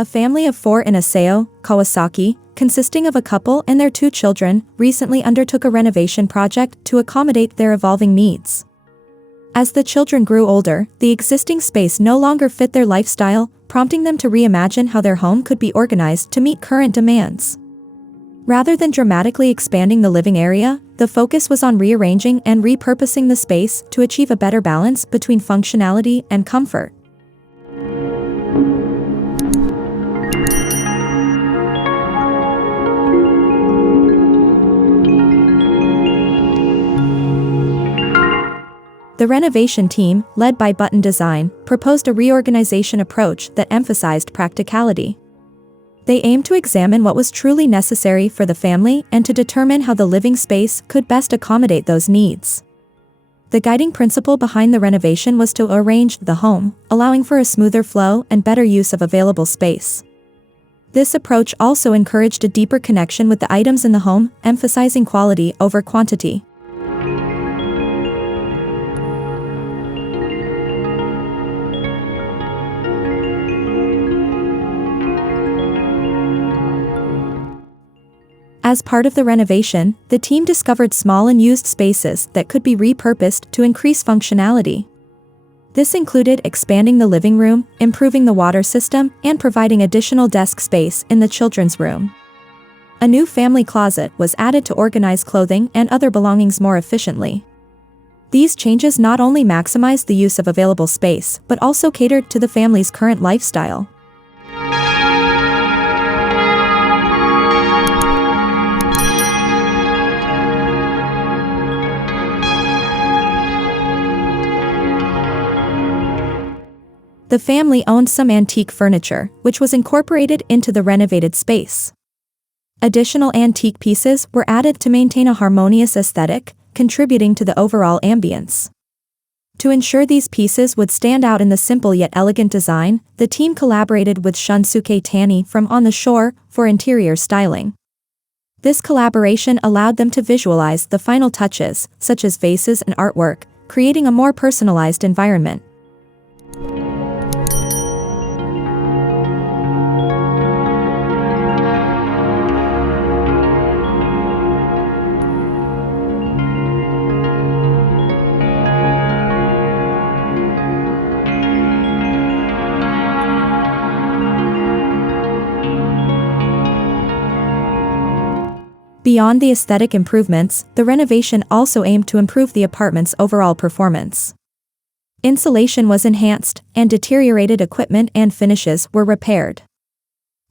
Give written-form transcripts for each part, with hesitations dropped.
A family of 4 in Asao, Kawasaki, consisting of a couple and their 2 children, recently undertook a renovation project to accommodate their evolving needs. As the children grew older, the existing space no longer fit their lifestyle, prompting them to reimagine how their home could be organized to meet current demands. Rather than dramatically expanding the living area, the focus was on rearranging and repurposing the space to achieve a better balance between functionality and comfort. The renovation team, led by Buttondesign, proposed a reorganization approach that emphasized practicality. They aimed to examine what was truly necessary for the family and to determine how the living space could best accommodate those needs. The guiding principle behind the renovation was to arrange the home, allowing for a smoother flow and better use of available space. This approach also encouraged a deeper connection with the items in the home, emphasizing quality over quantity. As part of the renovation, the team discovered small unused spaces that could be repurposed to increase functionality. This included expanding the living room, improving the water system, and providing additional desk space in the children's room. A new family closet was added to organize clothing and other belongings more efficiently. These changes not only maximized the use of available space, but also catered to the family's current lifestyle. The family owned some antique furniture, which was incorporated into the renovated space. Additional antique pieces were added to maintain a harmonious aesthetic, contributing to the overall ambience. To ensure these pieces would stand out in the simple yet elegant design, the team collaborated with Shunsuke Tani from On the Shore for interior styling. This collaboration allowed them to visualize the final touches, such as vases and artwork, creating a more personalized environment. Beyond the aesthetic improvements, the renovation also aimed to improve the apartment's overall performance. Insulation was enhanced, and deteriorated equipment and finishes were repaired.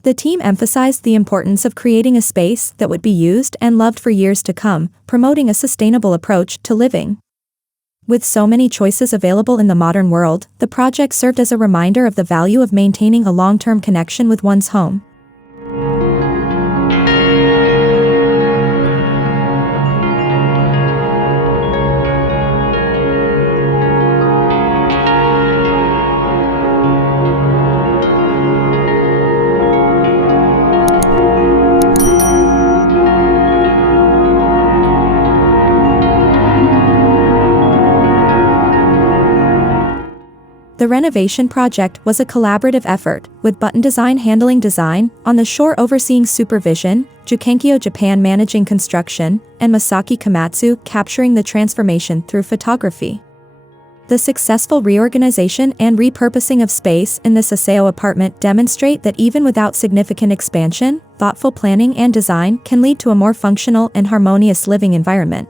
The team emphasized the importance of creating a space that would be used and loved for years to come, promoting a sustainable approach to living. With so many choices available in the modern world, the project served as a reminder of the value of maintaining a long-term connection with one's home. The renovation project was a collaborative effort, with Buttondesign handling design, On the Shore overseeing supervision, Jukenkyo Japan managing construction, and Masaki Komatsu capturing the transformation through photography. The successful reorganization and repurposing of space in this Asao apartment demonstrate that even without significant expansion, thoughtful planning and design can lead to a more functional and harmonious living environment.